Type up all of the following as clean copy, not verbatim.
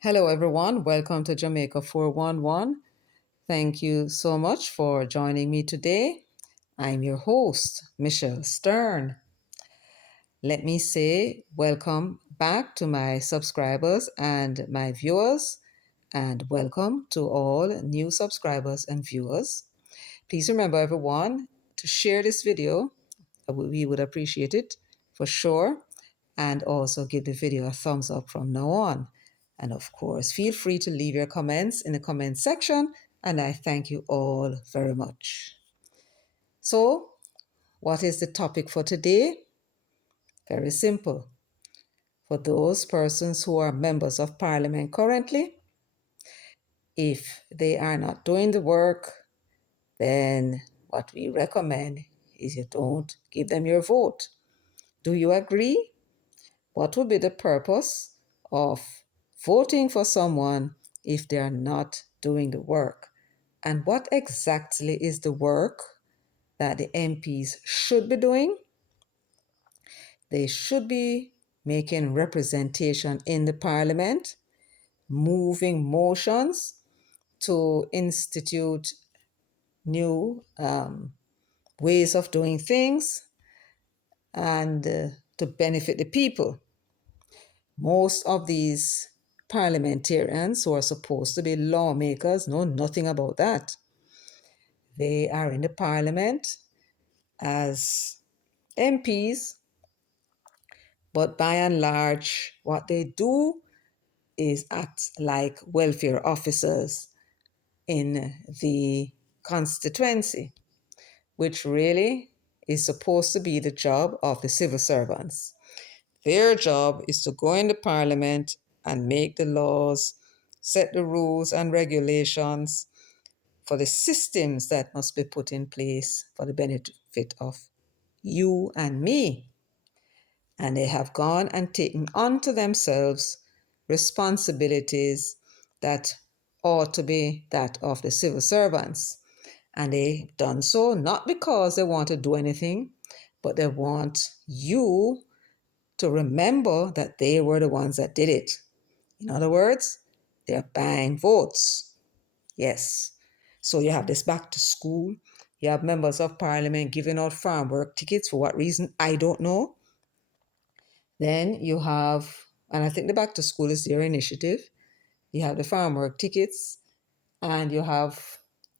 Hello, everyone. Welcome to Jamaica 411. Thank you so much for joining me today. I'm your host, Michelle Stern. Let me say welcome back to my subscribers and my viewers, and welcome to all new subscribers and viewers. Please remember, everyone, to share this video. We would appreciate it for sure. And also give the video a thumbs up from now on. And of course, feel free to leave your comments in the comment section. And I thank you all very much. So, what is the topic for today? Very simple. For those persons who are members of parliament currently, if they are not doing the work, then what we recommend is you don't give them your vote. Do you agree? What would be the purpose of voting for someone if they are not doing the work? And what exactly is the work that the MPs should be doing? They should be making representation in the parliament, moving motions to institute new ways of doing things and to benefit the people. Most of these parliamentarians who are supposed to be lawmakers know nothing about that. They are in the parliament as MPs, but by and large, what they do is act like welfare officers in the constituency, which really is supposed to be the job of the civil servants. Their job is to go in the parliament and make the laws, set the rules and regulations for the systems that must be put in place for the benefit of you and me. And they have gone and taken unto themselves responsibilities that ought to be that of the civil servants. And they've done so not because they want to do anything, but they want you to remember that they were the ones that did it. In other words, they're buying votes. Yes. So you have this back to school. You have members of parliament giving out farm work tickets. For what reason? I don't know. Then you have, and I think the back to school is their initiative. You have the farm work tickets, and you have,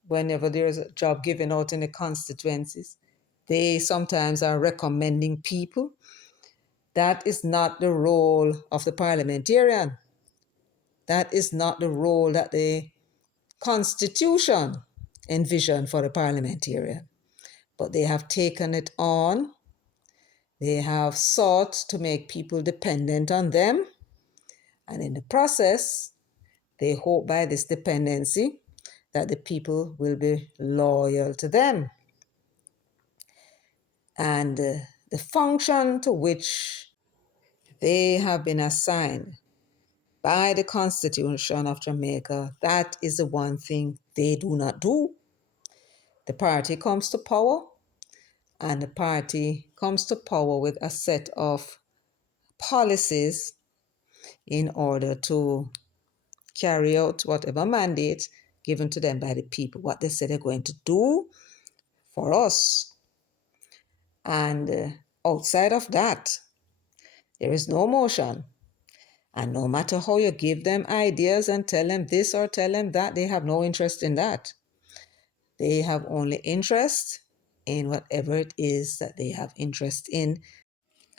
whenever there's a job given out in the constituencies, they sometimes are recommending people. That is not the role of the parliamentarian. That is not the role that the Constitution envisioned for the parliamentarian. But they have taken it on. They have sought to make people dependent on them. And in the process, they hope by this dependency that the people will be loyal to them. And the function to which they have been assigned by the Constitution of Jamaica, that is the one thing they do not do. The party comes to power, and the party comes to power with a set of policies in order to carry out whatever mandate given to them by the people, what they say they're going to do for us. And outside of that, there is no motion. And no matter how you give them ideas and tell them this or tell them that, they have no interest in that. They have only interest in whatever it is that they have interest in.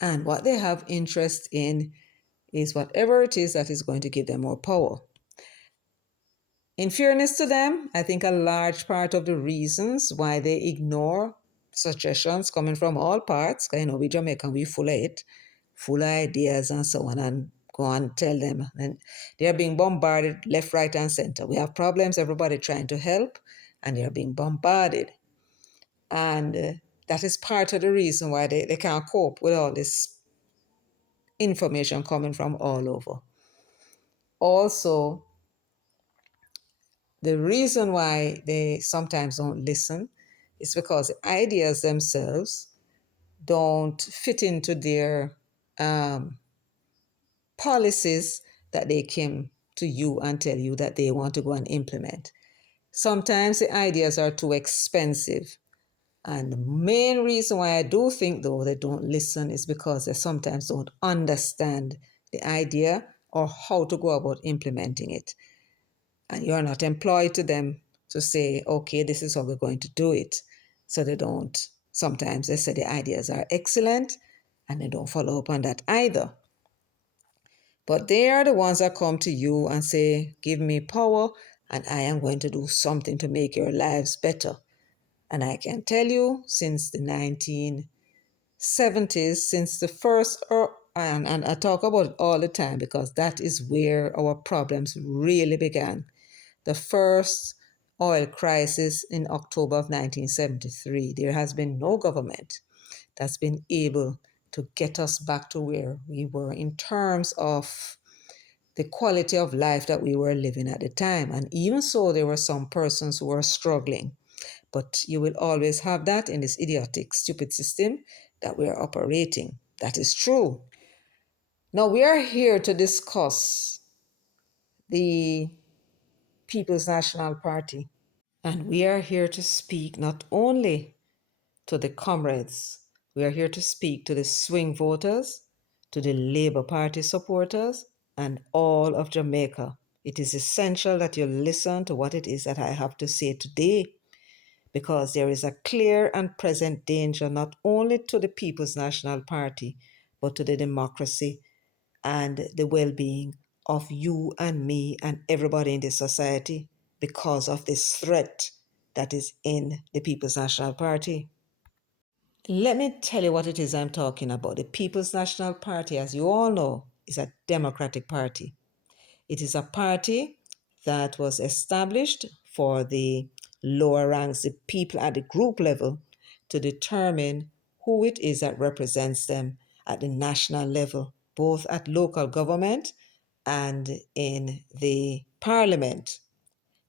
And what they have interest in is whatever it is that is going to give them more power. In fairness to them, I think a large part of the reasons why they ignore suggestions coming from all parts, because we Jamaican, we full of it, full of ideas and so on, and go and tell them. And they're being bombarded left, right, and center. We have problems, everybody trying to help, and they're being bombarded. And that is part of the reason why they can't cope with all this information coming from all over. Also, the reason why they sometimes don't listen is because the ideas themselves don't fit into their policies that they came to you and tell you that they want to go and implement. Sometimes the ideas are too expensive. And the main reason why I do think, though, they don't listen is because they sometimes don't understand the idea or how to go about implementing it. And you're not employed to them to say, okay, this is how we're going to do it. So they don't. Sometimes they say the ideas are excellent and they don't follow up on that either. But they are the ones that come to you and say, give me power and I am going to do something to make your lives better. And I can tell you, since the 1970s, since the first, and I talk about it all the time because that is where our problems really began. The first oil crisis in October of 1973, there has been no government that's been able to get us back to where we were in terms of the quality of life that we were living at the time. And even so, there were some persons who were struggling. But you will always have that in this idiotic, stupid system that we are operating. That is true. Now, we are here to discuss the People's National Party. And we are here to speak not only to the comrades, we are here to speak to the swing voters, to the Labour Party supporters, and all of Jamaica. It is essential that you listen to what it is that I have to say today, because there is a clear and present danger not only to the People's National Party, but to the democracy and the well-being of you and me and everybody in this society because of this threat that is in the People's National Party. Let me tell you what it is I'm talking about. The People's National Party, as you all know, is a democratic party. It is a party that was established for the lower ranks, the people at the group level, to determine who it is that represents them at the national level, both at local government and in the parliament.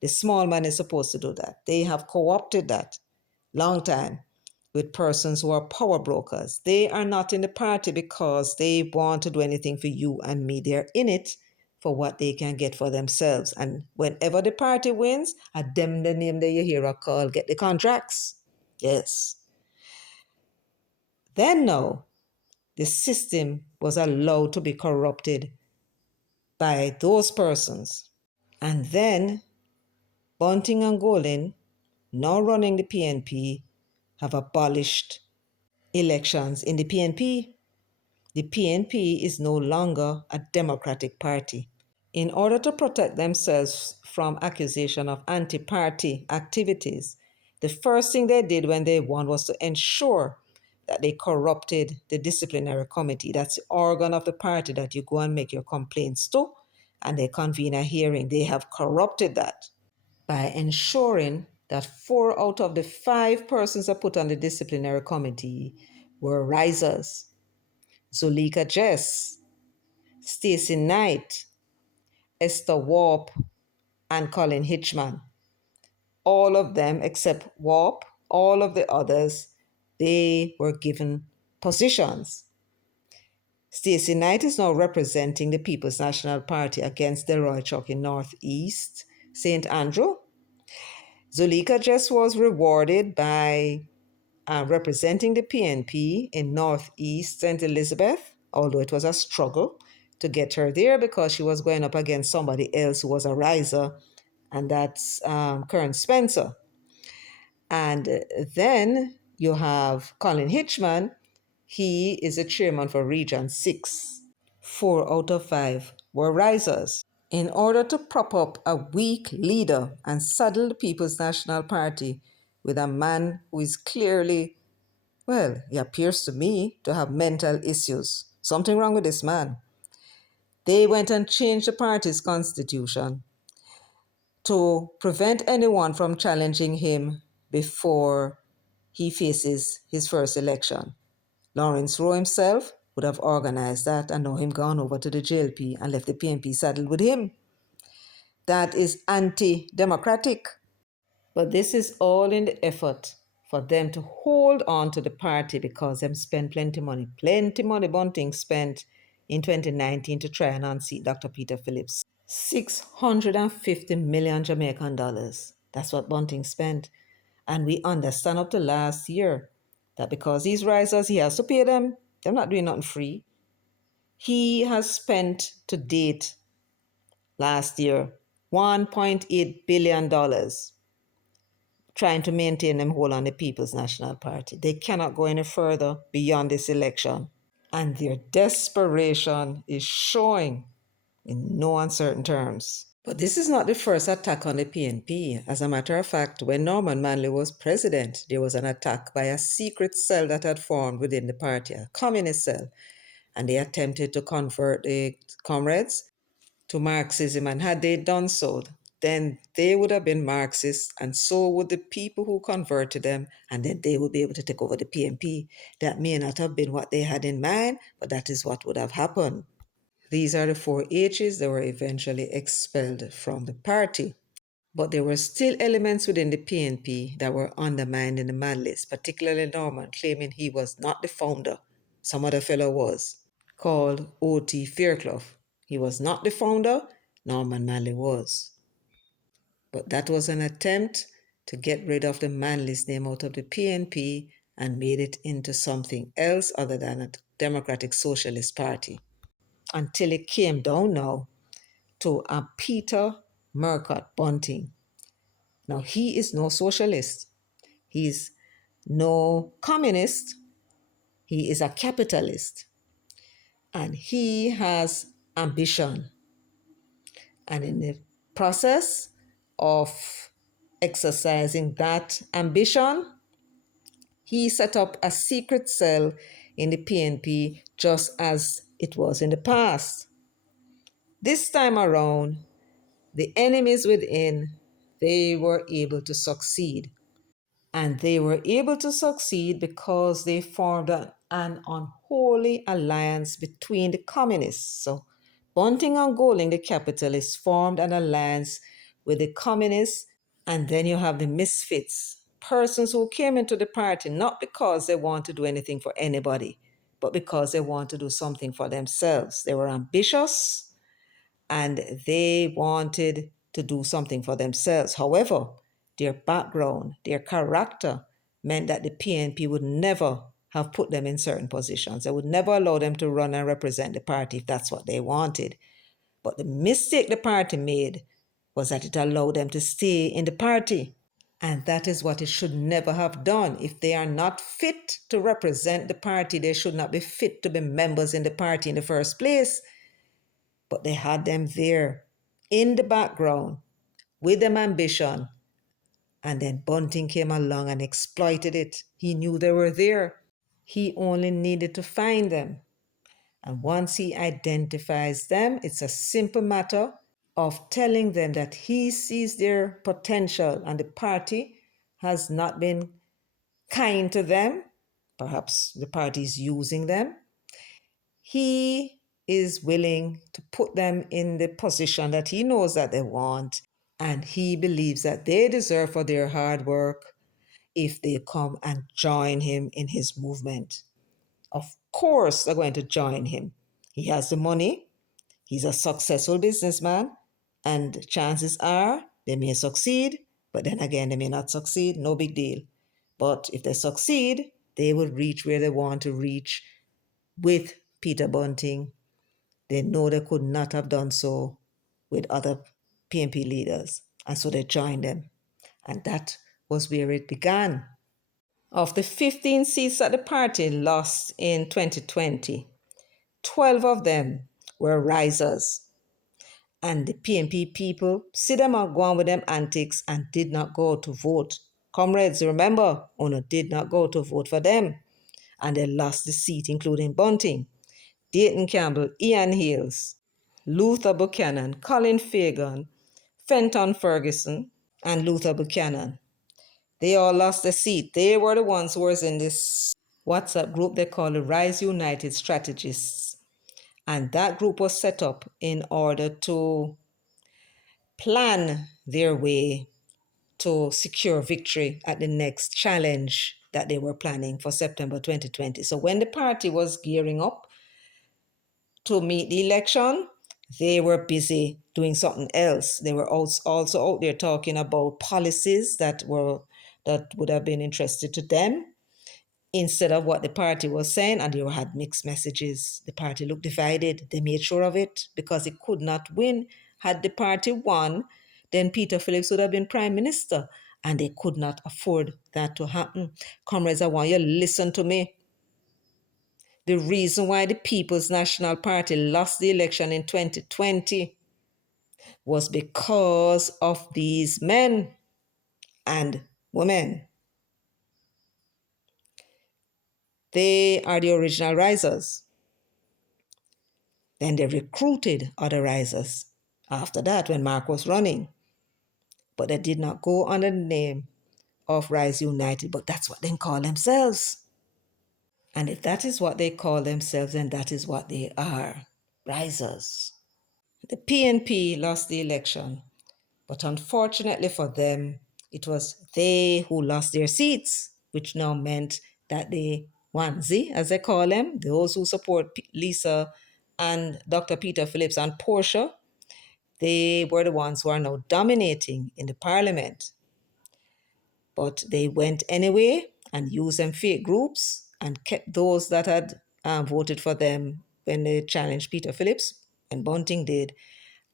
The small man is supposed to do that. They have co-opted that long time with persons who are power brokers. They are not in the party because they want to do anything for you and me. They're in it for what they can get for themselves. And whenever the party wins, at them the name that you hear are called get the contracts. Yes. Then now, the system was allowed to be corrupted by those persons. And then Bunting and Golin, now running the PNP, have abolished elections in the PNP. The PNP is no longer a democratic party. In order to protect themselves from accusation of anti-party activities, the first thing they did when they won was to ensure that they corrupted the disciplinary committee. That's the organ of the party that you go and make your complaints to, and they convene a hearing. They have corrupted that by ensuring that 4 out of the 5 persons that put on the disciplinary committee were RISERS. Zuleika Jess, Stacey Knight, Esther Warp, and Colin Hitchman. All of them, except Warp, all of the others, they were given positions. Stacey Knight is now representing the People's National Party against Delroy Chuck in North East St. Andrew. Zuleika Jess was rewarded by representing the PNP in Northeast St. Elizabeth, although it was a struggle to get her there because she was going up against somebody else who was a riser, and that's Kern Spencer. And then you have Colin Hitchman. He is a chairman for Region 6. 4 out of 5 were risers. In order to prop up a weak leader and saddle the People's National Party with a man who is clearly, well, he appears to me to have mental issues. Something wrong with this man. They went and changed the party's constitution to prevent anyone from challenging him before he faces his first election. Lawrence Rowe himself would have organized that, and now him gone over to the JLP and left the PNP saddled with him. That is anti-democratic. But this is all in the effort for them to hold on to the party because them spend plenty money. Plenty money Bunting spent in 2019 to try and unseat Dr. Peter Phillips. 650 million Jamaican dollars. That's what Bunting spent. And we understand up to last year that because he's risers, he has to pay them. They're not doing nothing free. He has spent to date last year $1.8 billion trying to maintain them hold on the People's National Party. They cannot go any further beyond this election. And their desperation is showing in no uncertain terms. But this is not the first attack on the PNP. As a matter of fact, when Norman Manley was president, there was an attack by a secret cell that had formed within the party, a communist cell. And they attempted to convert the comrades to Marxism. And had they done so, then they would have been Marxists, and so would the people who converted them, and then they would be able to take over the PNP. That may not have been what they had in mind, but that is what would have happened. These are the 4Hs that were eventually expelled from the party. But there were still elements within the PNP that were undermined in the man list, particularly Norman, claiming he was not the founder. Some other fellow was, called O.T. Fairclough. He was not the founder, Norman Manley was. But that was an attempt to get rid of the Manley's name out of the PNP and made it into something else other than a Democratic Socialist Party. Until it came down now to a Peter Murcott Bunting. Now, he is no socialist. He's no communist. He is a capitalist. And he has ambition. And in the process of exercising that ambition, he set up a secret cell in the PNP just as it was in the past. This time around, the enemies within, they were able to succeed. And they were able to succeed because they formed an unholy alliance between the communists. So Bunting and Golding, the capitalists, formed an alliance with the communists. And then you have the misfits, persons who came into the party not because they want to do anything for anybody, but because they want to do something for themselves. They were ambitious and they wanted to do something for themselves. However, their background, their character meant that the PNP would never have put them in certain positions. They would never allow them to run and represent the party if that's what they wanted. But the mistake the party made was that it allowed them to stay in the party. And that is what it should never have done. If they are not fit to represent the party, they should not be fit to be members in the party in the first place. But they had them there in the background with them ambition. And then Bunting came along and exploited it. He knew they were there. He only needed to find them. And once he identifies them, it's a simple matter of telling them that he sees their potential and the party has not been kind to them. Perhaps the party is using them. He is willing to put them in the position that he knows that they want, and he believes that they deserve for their hard work if they come and join him in his movement. Of course, they're going to join him. He has the money, he's a successful businessman, and chances are they may succeed, but then again, they may not succeed, no big deal. But if they succeed, they will reach where they want to reach with Peter Bunting. They know they could not have done so with other PNP leaders, and so they joined them. And that was where it began. Of the 15 seats that the party lost in 2020, 12 of them were risers. And the PNP people see them out going with them antics and did not go to vote. Comrades, remember, Ono did not go to vote for them. And they lost the seat, including Bunting, Dayton Campbell, Ian Hales, Luther Buchanan, Colin Fagan, Fenton Ferguson, and Luther Buchanan. They all lost the seat. They were the ones who was in this WhatsApp group they call the Rise United Strategists. And that group was set up in order to plan their way to secure victory at the next challenge that they were planning for September 2020. So when the party was gearing up to meet the election, they were busy doing something else. They were also out there talking about policies that would have been interested to them instead of what the party was saying, and they had mixed messages. The party looked divided. They made sure of it because it could not win. Had the party won, then Peter Phillips would have been prime minister, and they could not afford that to happen. Comrades, I want you to listen to me. The reason why the People's National Party lost the election in 2020 was because of these men and women. They are the original risers. Then they recruited other risers after that when Mark was running. But they did not go under the name of Rise United, but that's what they call themselves. And if that is what they call themselves, then that is what they are, risers. The PNP lost the election, but unfortunately for them, it was they who lost their seats, which now meant that the onesie, as they call them, those who support Lisa and Dr. Peter Phillips and Portia, they were the ones who are now dominating in the parliament. But they went anyway and used them fake groups and kept those that had voted for them when they challenged Peter Phillips and Bunting did,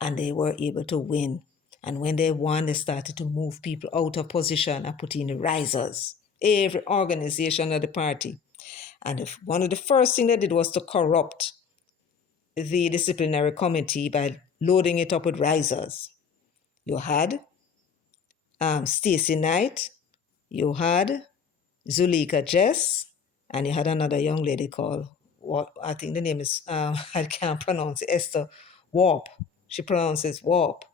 and they were able to win. And when they won, they started to move people out of position and put in the risers, every organization of the party. And one of the first things they did was to corrupt the disciplinary committee by loading it up with risers. You had Stacey Knight, you had Zuleika Jess, and you had another young lady called, what I think the name is, I can't pronounce it, Esther Warp. She pronounces Warp,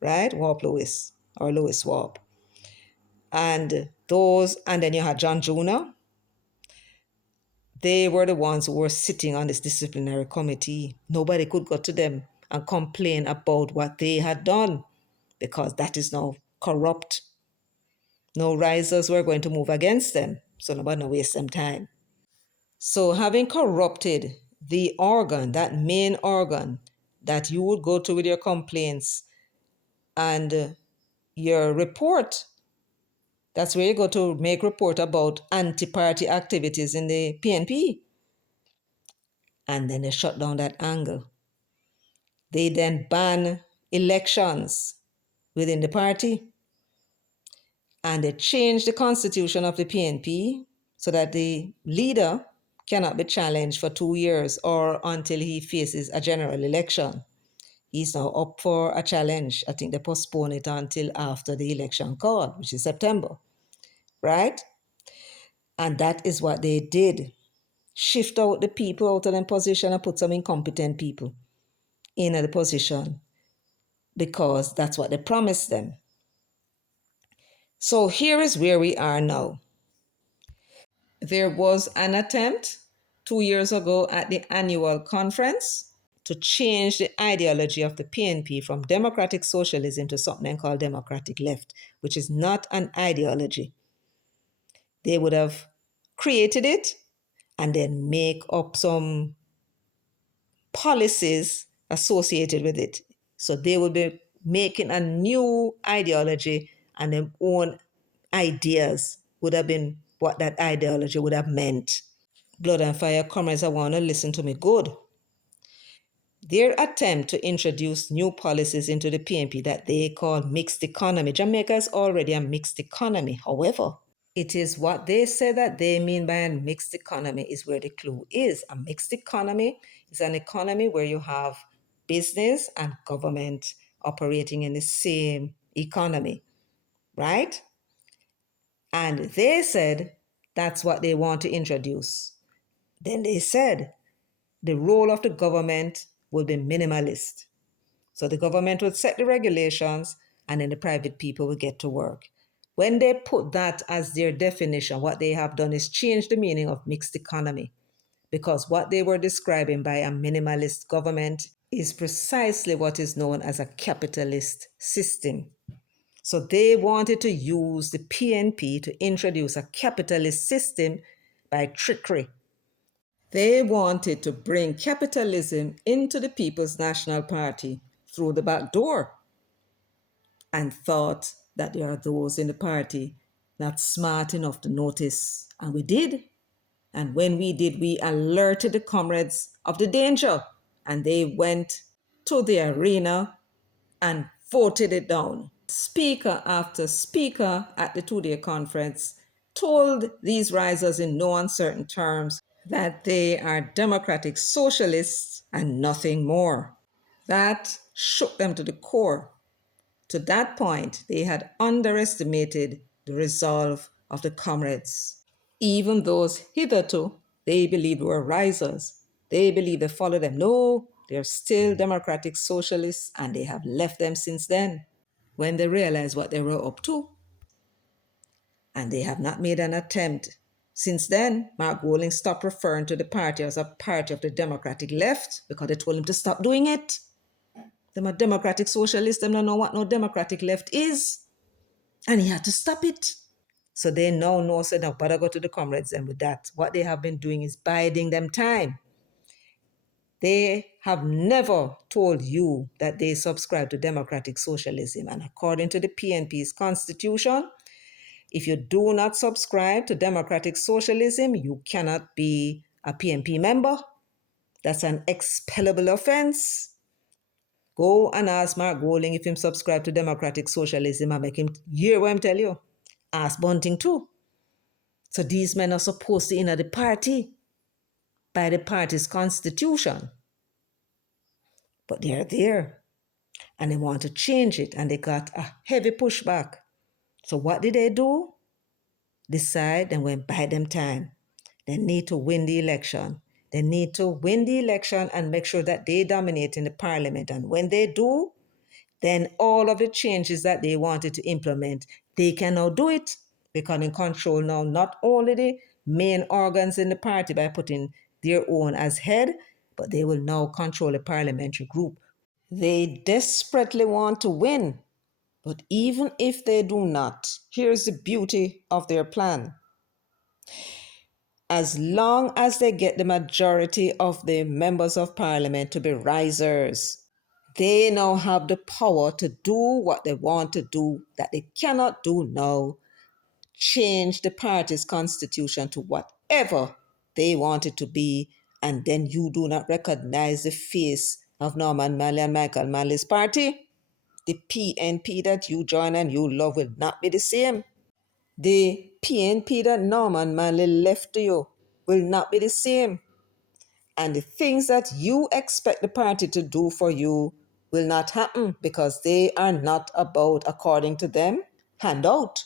right? Warp Lewis, or Lewis Warp. And then you had John Jr. They were the ones who were sitting on this disciplinary committee. Nobody could go to them and complain about what they had done because that is now corrupt. No risers were going to move against them, so nobody no waste them time. So having corrupted the organ, that main organ that you would go to with your complaints and your report, that's where you go to make report about anti-party activities in the PNP. And then they shut down that angle. They then ban elections within the party. And they changed the constitution of the PNP so that the leader cannot be challenged for 2 years or until he faces a general election. He's now up for a challenge. I think they postpone it until after the election call, which is September, right? And that is what they did. Shift out the people out of their position and put some incompetent people in the position because that's what they promised them. So here is where we are now. There was an attempt 2 years ago at the annual conference to change the ideology of the PNP from democratic socialism to something called democratic left, which is not an ideology. They would have created it and then make up some policies associated with it. So they would be making a new ideology, and their own ideas would have been what that ideology would have meant. Blood and fire comrades, I want to listen to me good. Their attempt to introduce new policies into the PNP that they call mixed economy. Jamaica is already a mixed economy. However, it is what they say that they mean by a mixed economy is where the clue is. A mixed economy is an economy where you have business and government operating in the same economy, right? And they said that's what they want to introduce. Then they said the role of the government will be minimalist. So the government would set the regulations and then the private people will get to work. When they put that as their definition, what they have done is change the meaning of mixed economy, because what they were describing by a minimalist government is precisely what is known as a capitalist system. So they wanted to use the PNP to introduce a capitalist system by trickery. They wanted to bring capitalism into the People's National Party through the back door and thought that there are those in the party not smart enough to notice. And we did. And when we did, we alerted the comrades of the danger. And they went to the arena and voted it down. Speaker after speaker at the two-day conference told these risers in no uncertain terms that they are democratic socialists and nothing more. That shook them to the core. To that point, they had underestimated the resolve of the comrades. Even those hitherto they believed were risers, they believed they followed them. No, they're still democratic socialists and they have left them since then when they realized what they were up to. And they have not made an attempt. Since then, Mark Golding stopped referring to the party as a party of the democratic left because they told him to stop doing it. Them a democratic socialist, them don't know what no democratic left is. And he had to stop it. So they now know, said, now better go to the comrades and with that. What they have been doing is biding them time. They have never told you that they subscribe to democratic socialism. And according to the PNP's constitution, if you do not subscribe to democratic socialism, you cannot be a PNP member. That's an expellable offense. Go and ask Mark Golding if him subscribe to democratic socialism and make him hear what I'm telling you. Ask Bunting too. So these men are supposed to enter the party by the party's constitution. But they're there and they want to change it and they got a heavy pushback. So what did they do? Decide and went by them time. They need to win the election. They need to win the election and make sure that they dominate in the parliament. And when they do, then all of the changes that they wanted to implement, they can now do it. They can control now not only the main organs in the party by putting their own as head, but they will now control the parliamentary group. They desperately want to win, but even if they do not, here's the beauty of their plan. As long as they get the majority of the members of parliament to be risers, they now have the power to do what they want to do that they cannot do now. Change the party's constitution to whatever they want it to be, and then you do not recognize the face of Norman Manley and Michael Manley's party. The PNP that you join and you love will not be the same. The PNP that Norman Manley left to you will not be the same. And the things that you expect the party to do for you will not happen because they are not about, according to them, handout.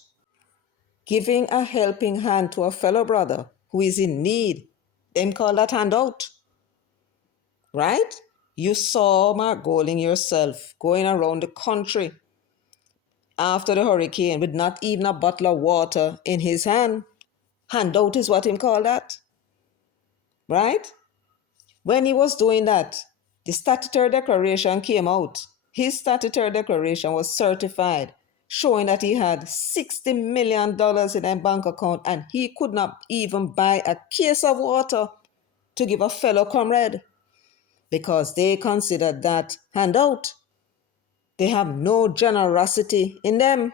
Giving a helping hand to a fellow brother who is in need, them call that handout. Right? You saw Mark Golding yourself going around the country after the hurricane with not even a bottle of water in his hand. Handout is what him call that. Right? When he was doing that, the statutory declaration came out. His statutory declaration was certified, showing that he had $60 million in a bank account and he could not even buy a case of water to give a fellow comrade because they considered that handout. They have no generosity in them.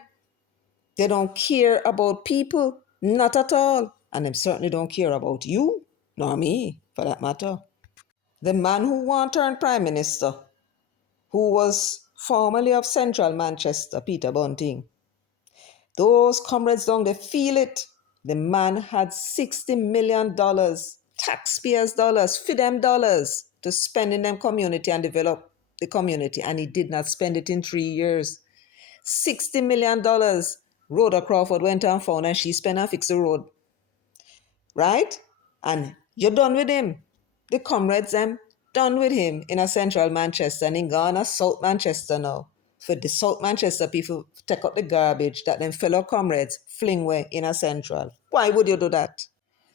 They don't care about people, not at all. And they certainly don't care about you, nor me, for that matter. The man who won turned Prime Minister, who was formerly of Central Manchester, Peter Bunting. Those comrades down, they feel it. The man had $60 million, taxpayers' dollars, for them dollars, to spend in them community and develop the community, and he did not spend it in 3 years. $60 million. Rhoda Crawford went and found and she spent and fixed the road. Right? And you're done with him. The comrades, them, done with him in a central Manchester and in Ghana, South Manchester now. For the South Manchester people take up the garbage that them fellow comrades fling away in a central. Why would you do that?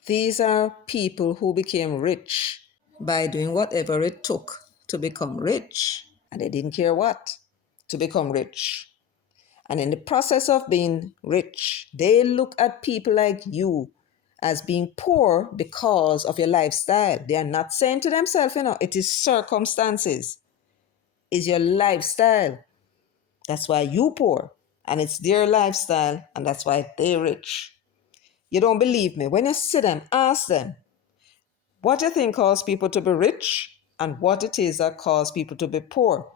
These are people who became rich by doing whatever it took to become rich. And they didn't care what to become rich. And in the process of being rich, they look at people like you as being poor because of your lifestyle. They are not saying to themselves, it is circumstances, it's your lifestyle. That's why you poor, and it's their lifestyle, and that's why they're rich. You don't believe me? When you sit and ask them, what do you think causes people to be rich and what it is that causes people to be poor?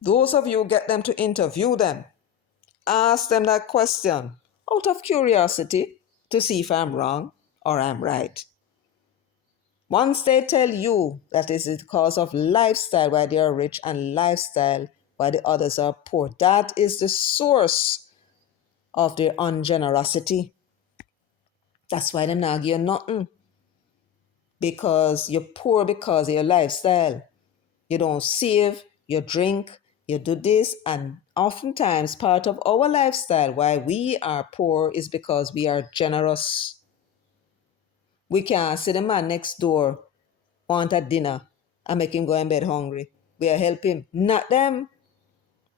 Those of you get them to interview them. Ask them that question out of curiosity to see if I'm wrong or I'm right. Once they tell you that is because of lifestyle why they are rich and lifestyle why the others are poor, that is the source of their ungenerosity. That's why them not give you nothing. Because you're poor because of your lifestyle. You don't save, you drink, you do this, and oftentimes part of our lifestyle, why we are poor, is because we are generous. We can't see the man next door want a dinner and make him go in bed hungry. We are helping, not them,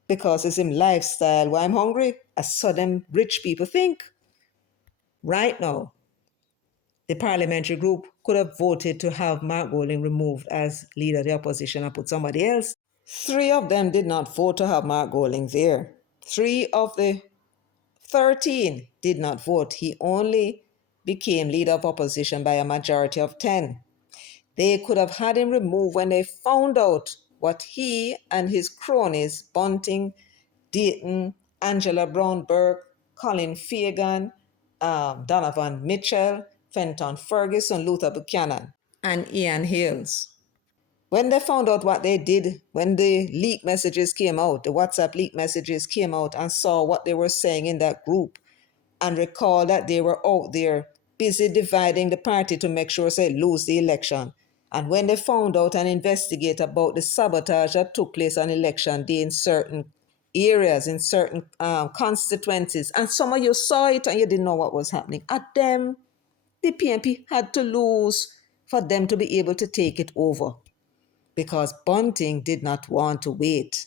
because it's him lifestyle. Why I'm hungry? As so them rich people think. Right now, the parliamentary group could have voted to have Mark Golding removed as leader of the opposition and put somebody else. 3 of them did not vote to have Mark Golding there. 3 of the 13 did not vote. He only became leader of opposition by a majority of 10. They could have had him removed when they found out what he and his cronies, Bunting, Dayton, Angela Brown Burke, Colin Fagan, Donovan Mitchell, Fenton Ferguson, Luther Buchanan, and Ian Hales. When they found out what they did, when the leak messages came out, the WhatsApp leak messages came out, and saw what they were saying in that group, and recall that they were out there busy dividing the party to make sure they lose the election. And when they found out and investigate about the sabotage that took place on election day in certain areas, in certain constituencies, and some of you saw it and you didn't know what was happening, at them, the PNP had to lose for them to be able to take it over, because Bunting did not want to wait.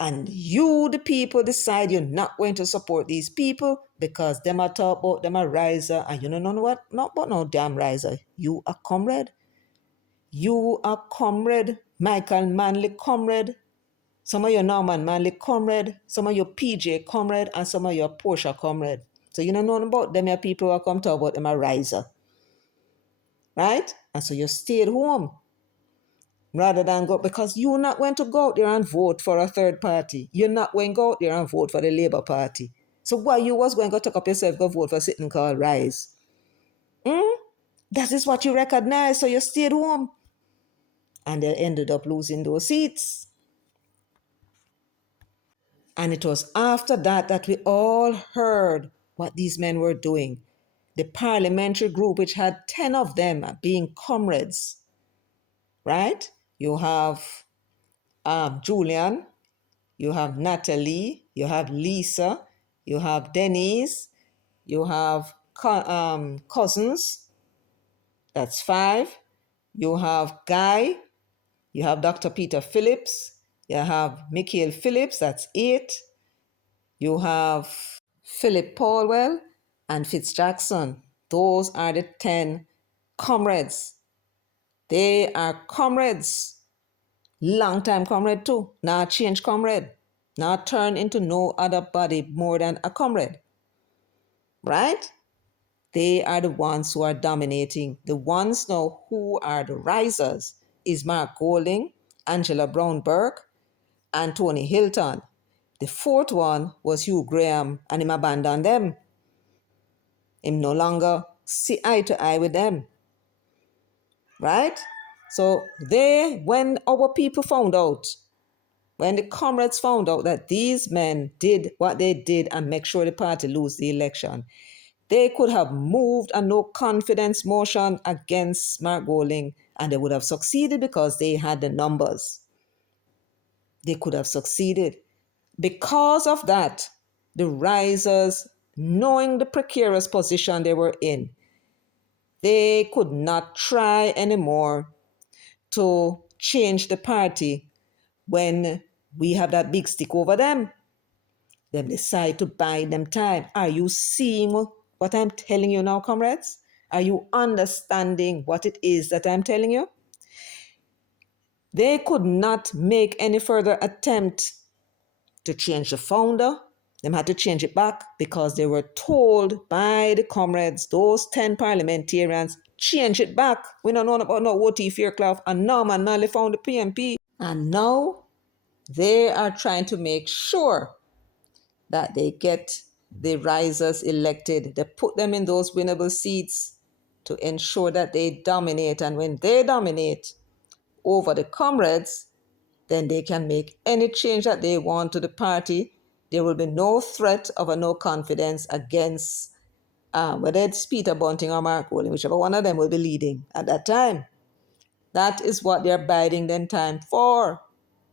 And you, the people, decide you're not going to support these people because them are talk about them a riser, and you don't know what? Not but no damn riser. You a comrade. You a comrade. Michael Manley comrade. Some of your Norman Manley comrade. Some of your PJ comrade, and some of your Portia comrade. So you don't know about them your people who come talk about them a riser. Right? And so you stayed home rather than go, because you're not going to go out there and vote for a third party. You're not going to go out there and vote for the Labour Party. So why you was going to take up yourself, go vote for something called Rise? That is what you recognize, so you stayed home. And they ended up losing those seats. And it was after that that we all heard what these men were doing. The parliamentary group, which had 10 of them being comrades, right? You have Julian, you have Natalie, you have Lisa, you have Denise, you have Cousins, that's 5. You have Guy, you have Dr. Peter Phillips, you have Michael Phillips, that's 8. You have Philip Paulwell and Fitz Jackson. Those are the 10 comrades. They are comrades. Long time comrade too. Now change comrade. Now turn into no other body more than a comrade. Right? They are the ones who are dominating. The ones now who are the risers is Mark Golding, Angela Brown Burke, and Tony Hilton. The 4th one was Hugh Graham, and him abandoned them. Him no longer see eye to eye with them. Right? So when our people found out, when the comrades found out that these men did what they did and make sure the party lose the election, they could have moved a no confidence motion against Mark Golding, and they would have succeeded because they had the numbers. They could have succeeded. Because of that, the risers, knowing the precarious position they were in, they could not try anymore to change the party when we have that big stick over them. They decide to buy them time. Are you seeing what what I'm telling you now, comrades? Are you understanding what it is that I'm telling you? They could not make any further attempt to change the founder. They had to change it back because they were told by the comrades, those 10 parliamentarians, change it back. We don't know about no O.T. Fairclough and Norman Manley found the PNP. And now they are trying to make sure that they get the risers elected. They put them in those winnable seats to ensure that they dominate. And when they dominate over the comrades, then they can make any change that they want to the party. There will be no threat of a no confidence against whether it's Peter Bunting or Mark Rowling, whichever one of them will be leading at that time. That is what they're biding their time for.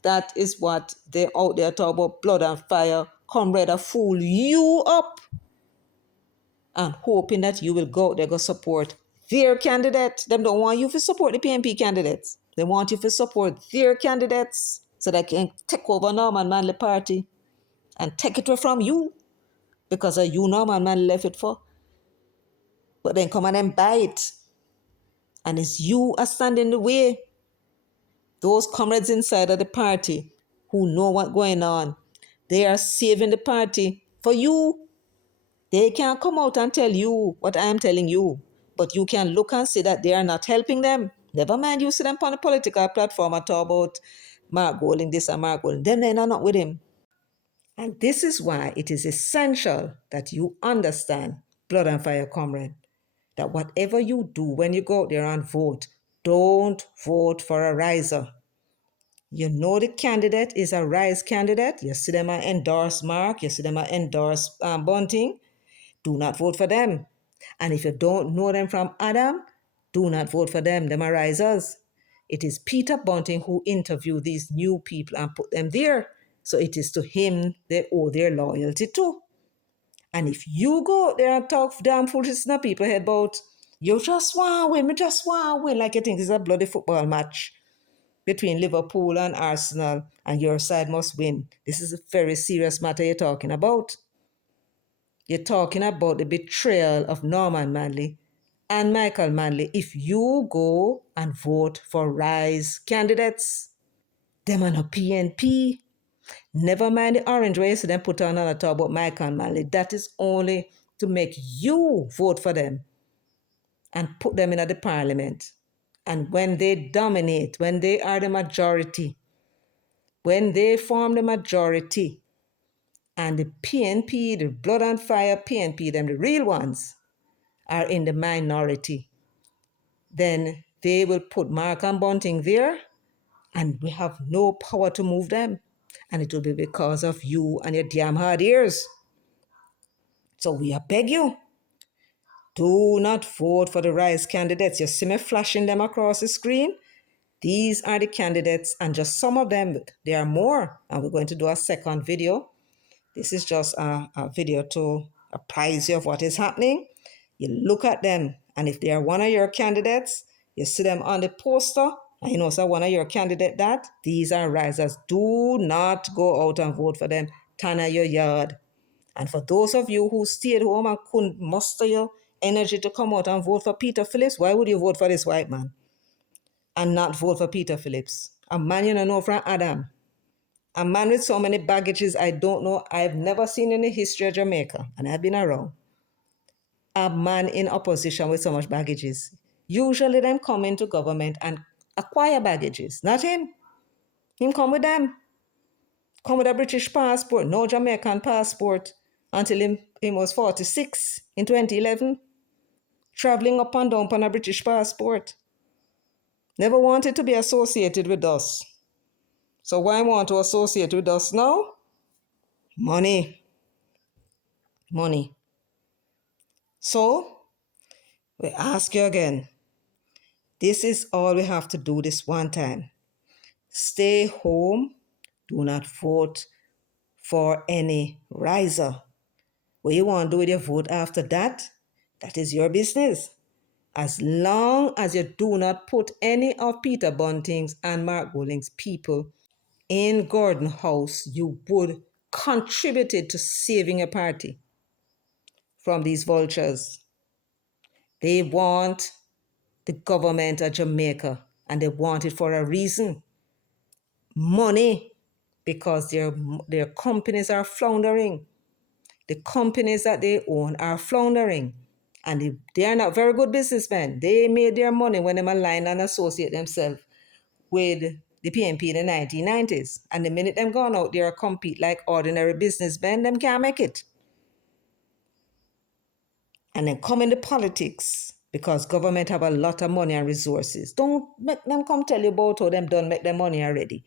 That is what they're out there talking about blood and fire. Comrade, to fool you up and hoping that you will go out there go support their candidate. They don't want you to support the PNP candidates. They want you to support their candidates so they can take over Norman Manley Party and take it away from you because of you Norman Manley left it for. But then come and buy it. And it's you are standing in the way. Those comrades inside of the party who know what's going on, they are saving the party for you. They can't come out and tell you what I'm telling you, but you can look and see that they are not helping them. Never mind, you see them on a political platform and talk about Mark Golding this and Mark Golding. Then they're not with him. And this is why it is essential that you understand, blood and fire comrade, that whatever you do when you go out there and vote, don't vote for a riser. You know the candidate is a rise candidate. You see them endorse Mark. You see them endorse Bunting. Do not vote for them. And if you don't know them from Adam, do not vote for them. Them are risers. It is Peter Bunting who interviewed these new people and put them there. So it is to him they owe their loyalty to. And if you go there and talk damn foolishness in people head about, you just want to win, me just want to win, like you think it's a bloody football match between Liverpool and Arsenal and your side must win. This is a very serious matter you're talking about. You're talking about the betrayal of Norman Manley and Michael Manley if you go and vote for Rise candidates. Them are not PNP. Never mind the orange race them put on the top about Michael Manley. That is only to make you vote for them and put them in the parliament. And when they dominate, when they are the majority, when they form the majority, and the PNP, the blood and fire PNP, them the real ones, are in the minority, then they will put Mark and Bunting there, and we have no power to move them. And it will be because of you and your damn hard ears. So we beg you, do not vote for the Rise candidates. You see me flashing them across the screen? These are the candidates, and just some of them. There are more, and we're going to do a second video. This is just a video to apprise you of what is happening. You look at them, and if they are one of your candidates, you see them on the poster, and you know so one of your candidate that, these are risers. Do not go out and vote for them. Turn at your yard. And for those of you who stayed home and couldn't muster your energy to come out and vote for Peter Phillips, why would you vote for this white man and not vote for Peter Phillips? A man you don't know from Adam. A man with so many baggages, I don't know. I've never seen in the history of Jamaica, and I've been around, a man in opposition with so much baggages. Usually them come into government and acquire baggages. Not him. Him come with them. Come with a British passport, no Jamaican passport, until him was 46 in 2011. Traveling up and down on a British passport. Never wanted to be associated with us. So why want to associate with us now? Money. Money. So, we ask you again. This is all we have to do this one time. Stay home. Do not vote for any riser. What you want to do with your vote after that, that is your business. As long as you do not put any of Peter Bunting's and Mark Golding's people in Gordon House, you would contribute to saving your party. from these vultures. They want the government of Jamaica, and they want it for a reason. Money, because their companies are floundering. The companies that they own are floundering. And they are not very good businessmen. They made their money when they aligned and associate themselves with the PNP in the 1990s. And the minute them gone out there compete like ordinary businessmen, them can't make it. And then come into politics because government have a lot of money and resources. Don't make them come tell you about how them done make their money already.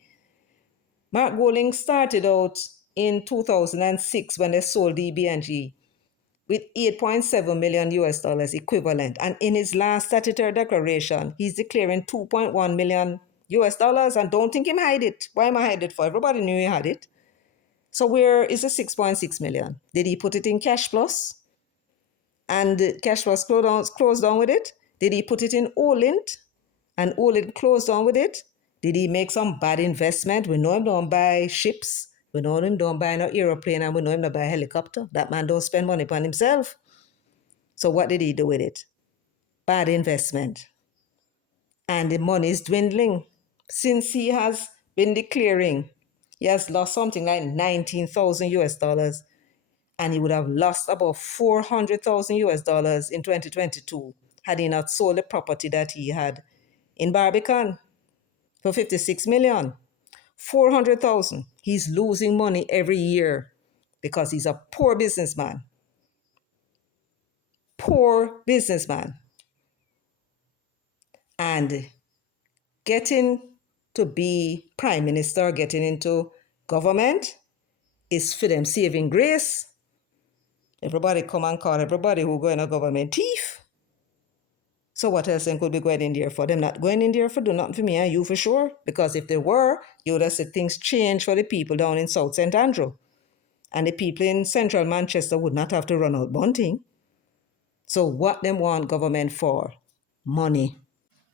Mark Golding started out in 2006 when they sold DB&G with 8.7 million US dollars equivalent. And in his last statutory declaration, he's declaring 2.1 million US dollars. And don't think him hide it. Why am I hide it for? Everybody knew he had it. So where is the 6.6 million? Did he put it in cash plus? And cash plus closed down with it? Did he put it in Olint? And Olint closed down with it? Did he make some bad investment? We know him don't buy ships. We know him don't buy no aeroplane, and we know him don't buy a helicopter. That man don't spend money upon himself. So what did he do with it? Bad investment. And the money is dwindling. Since he has been declaring, he has lost something like 19,000 US dollars. And he would have lost about 400,000 US dollars in 2022 had he not sold the property that he had in Barbican for 56 million. 400,000. He's losing money every year because he's a poor businessman. Poor businessman. And getting to be prime minister, getting into government is for them saving grace. Everybody come and call everybody who go in a government thief. So what else then could be going in there for? Them not going in there for do nothing for me and you for sure. Because if they were, you would have said things change for the people down in South St. Andrew. And the people in central Manchester would not have to run out bunting. So what them want government for? Money.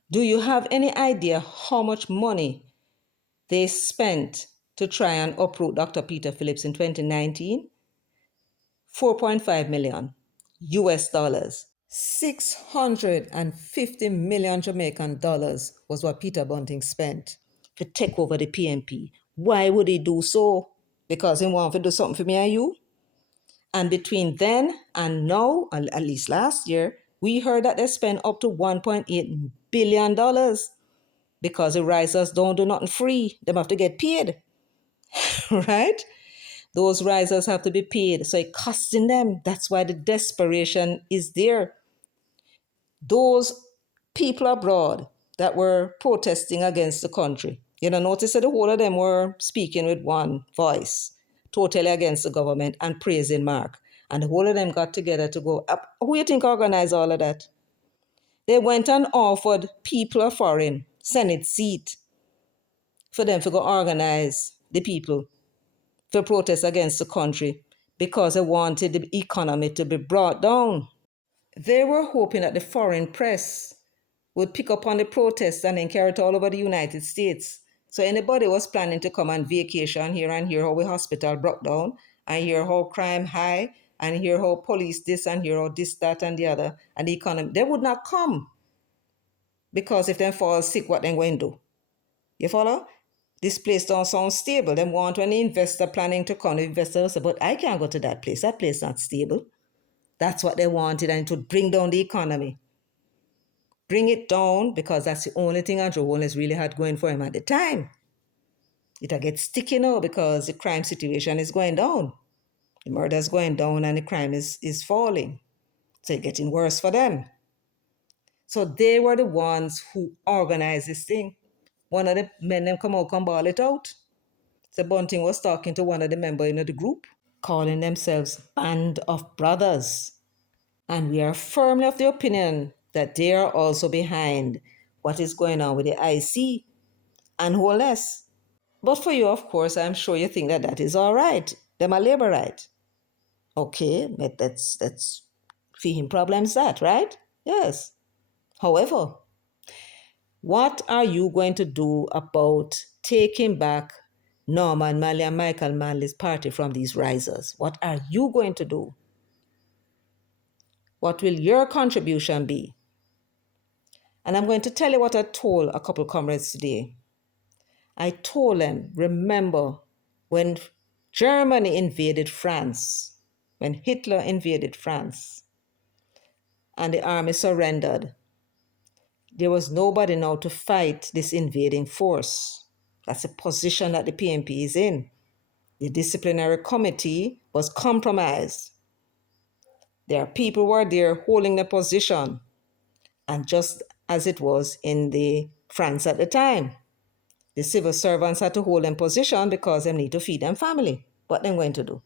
Do you have any idea how much money they spent to try and uproot Dr. Peter Phillips in 2019? 4.5 million US dollars. 650 million Jamaican dollars was what Peter Bunting spent to take over the PNP. Why would he do so? Because he wanted to do something for me and you? And between then and now, at least last year, we heard that they spent up to $1.8 billion because the risers don't do nothing free. They have to get paid, right? Those risers have to be paid. So it's costing them. That's why the desperation is there. Those people abroad that were protesting against the country, notice that the whole of them were speaking with one voice, totally against the government and praising Mark. And the whole of them got together to go up. Who do you think organized all of that? They went and offered people of foreign Senate seat for them to go organize the people for protest against the country because they wanted the economy to be brought down. They were hoping that the foreign press would pick up on the protests and then carry it all over the United States. So anybody was planning to come on vacation here and hear how the hospital broke down and hear how crime high and hear how police this and hear how this, that, and the other, and the economy, they would not come. Because if they fall sick, what they going to do? You follow? This place don't sound stable. They want when the investor planning to come, the investor say, but I can't go to that place. That place not stable. That's what they wanted, and it would bring down the economy. Bring it down because that's the only thing Andrew Holness really had going for him at the time. It'll get sticky now because the crime situation is going down. The murder is going down and the crime is falling. So it's getting worse for them. So they were the ones who organized this thing. One of the men them come out and ball it out. So Bunting was talking to one of the members in the group, calling themselves Band of Brothers. And we are firmly of the opinion that they are also behind what is going on with the IC and Holness. But for you, of course, I'm sure you think that is all right. Them are labor right. Okay, but that's for him problems that, right? Yes. However, what are you going to do about taking back Norman Manley and Michael Manley's party from these risers? What are you going to do? What will your contribution be? And I'm going to tell you what I told a couple comrades today. I told them, remember when Germany invaded France, when Hitler invaded France, and the army surrendered, there was nobody now to fight this invading force. That's a position that the PNP is in. The disciplinary committee was compromised. There are people who are there holding the position, and just as it was in the France at the time, the civil servants had to hold them position because they need to feed them family. What they're going to do?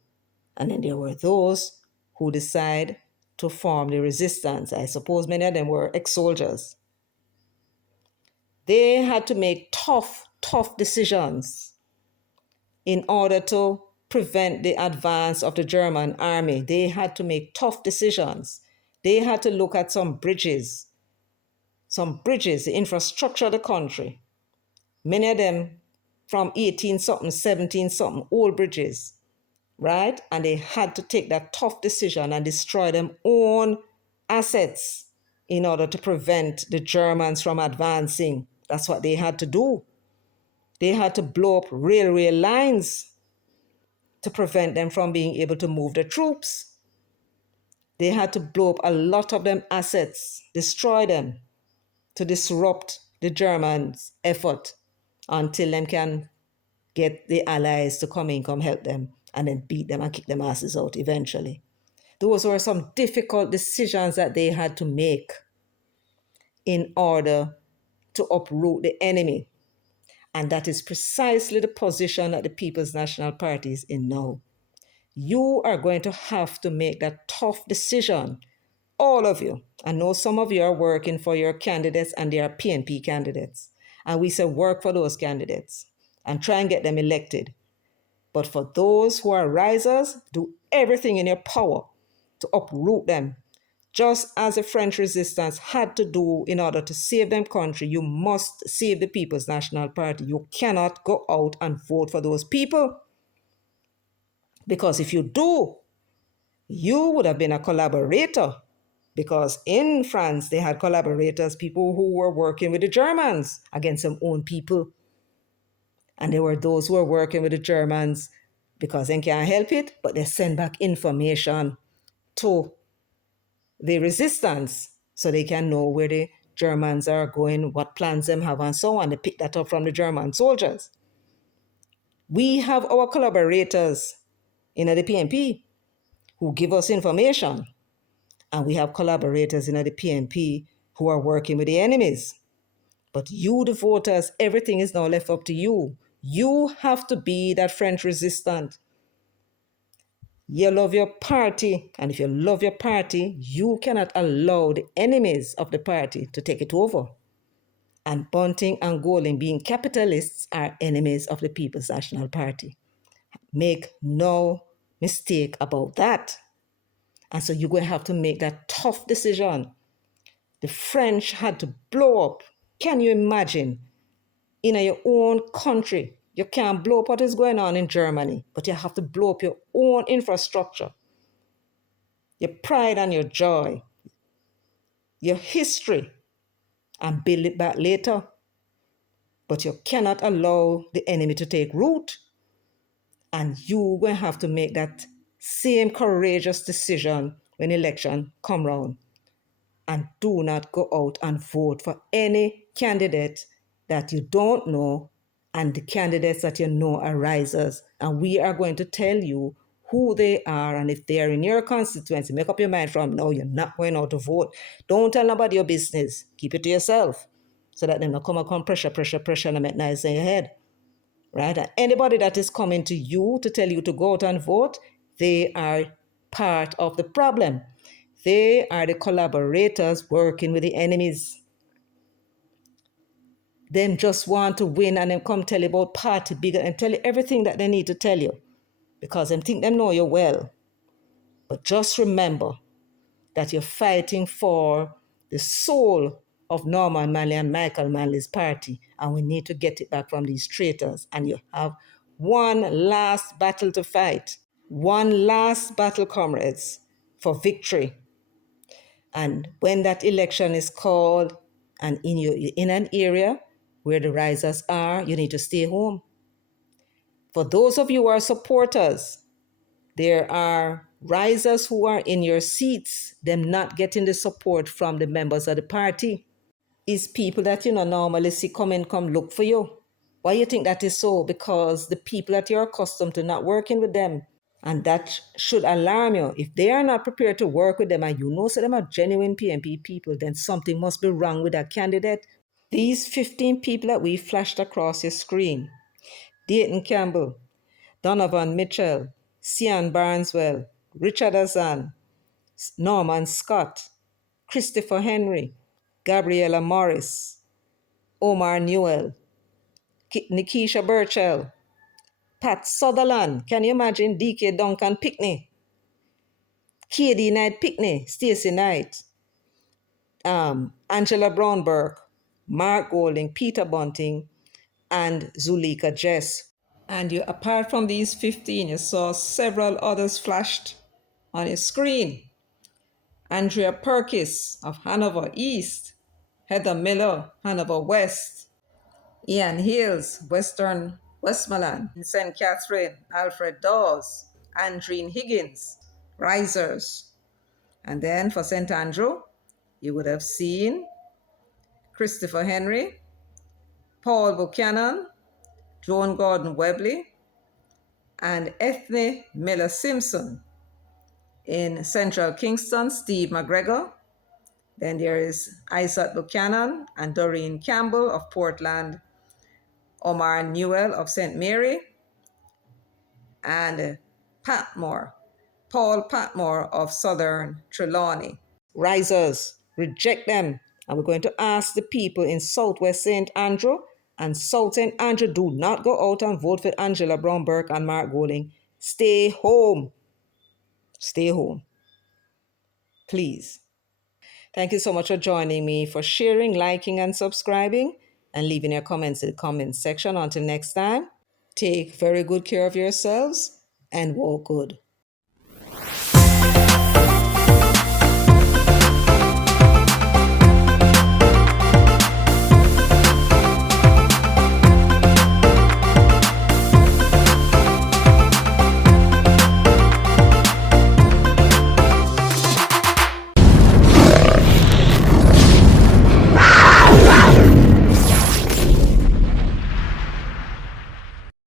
And then there were those who decide to form the resistance. I suppose many of them were ex-soldiers. They had to make tough decisions in order to prevent the advance of the German army. They had to make tough decisions. They had to look at some bridges, the infrastructure of the country. Many of them from 18 something, 17 something, old bridges, right? And they had to take that tough decision and destroy their own assets in order to prevent the Germans from advancing. That's what they had to do. They had to blow up railway lines to prevent them from being able to move the troops. They had to blow up a lot of them assets, destroy them, to disrupt the Germans' effort until they can get the allies to come help them, and then beat them and kick them asses out eventually. Those were some difficult decisions that they had to make in order to uproot the enemy. And that is precisely the position that the People's National Party is in now. You are going to have to make that tough decision, all of you. I know some of you are working for your candidates and they are PNP candidates. And we say work for those candidates and try and get them elected. But for those who are risers, do everything in your power to uproot them. Just as the French resistance had to do in order to save them country, you must save the People's National Party. You cannot go out and vote for those people. Because if you do, you would have been a collaborator. Because in France, they had collaborators, people who were working with the Germans against their own people. And there were those who were working with the Germans because they can't help it, but they send back information to the resistance so they can know where the Germans are going, what plans them have, and so on. They pick that up from the German soldiers. We have our collaborators in the PNP who give us information, and we have collaborators in the PNP who are working with the enemies. But you, the voters, everything is now left up to you. You have to be that French resistant. You love your party, and if you love your party, you cannot allow the enemies of the party to take it over. And Bunting and Golding, being capitalists, are enemies of the People's National Party. Make no mistake about that. And so you're going to have to make that tough decision. The French had to blow up. Can you imagine? In your own country, you can't blow up what is going on in Germany, but you have to blow up your own infrastructure, your pride and your joy, your history, and build it back later. But you cannot allow the enemy to take root. And you're going to have to make that same courageous decision when election come round. And do not go out and vote for any candidate that you don't know and the candidates that you know are risers. And we are going to tell you who they are, and if they are in your constituency, make up your mind from now, you're not going out to vote. Don't tell nobody your business. Keep it to yourself so that they don't come pressure, and make nice in your head. Right? And anybody that is coming to you to tell you to go out and vote, they are part of the problem. They are the collaborators working with the enemies. Them just want to win and then come tell you about party bigger and tell you everything that they need to tell you because they think they know you well. But just remember that you're fighting for the soul of Norman Manley and Michael Manley's party, and we need to get it back from these traitors. And you have one last battle to fight. One last battle, comrades, for victory. And when that election is called and in an area where the risers are, you need to stay home. For those of you who are supporters, there are risers who are in your seats, them not getting the support from the members of the party. Is people that normally see come look for you. Why you think that is so? Because the people that you're accustomed to not working with them. And that should alarm you. If they are not prepared to work with them and you know so them are genuine PNP people, then something must be wrong with that candidate. These 15 people that we flashed across your screen: Dayton Campbell, Donovan Mitchell, Cian Barneswell, Richard Azan, Norman Scott, Christopher Henry, Gabriella Morris, Omar Newell, Nikisha Burchell, Pat Sutherland. Can you imagine DK Duncan Pickney, KD Knight Pickney, Stacey Knight, Angela Brownberg, Mark Golding, Peter Bunting, and Zulika Jess. And apart from these 15, you saw several others flashed on your screen. Andrea Perkis of Hanover East, Heather Miller, Hanover West, Ian Hills, Western Westmoreland, St. Catherine, Alfred Dawes, Andreen Higgins, Risers. And then for St. Andrew, you would have seen Christopher Henry, Paul Buchanan, Joan Gordon Webley, and Ethne Miller Simpson. In Central Kingston, Steve McGregor. Then there is Isaac Buchanan and Doreen Campbell of Portland, Omar Newell of St. Mary, and Paul Patmore of Southern Trelawney. Risers, reject them. And we're going to ask the people in Southwest St. Andrew and South St. Andrew, do not go out and vote for Angela Brownberg and Mark Golding. Stay home. Stay home. Please. Thank you so much for joining me, for sharing, liking, and subscribing, and leaving your comments in the comments section. Until next time, take very good care of yourselves and walk good.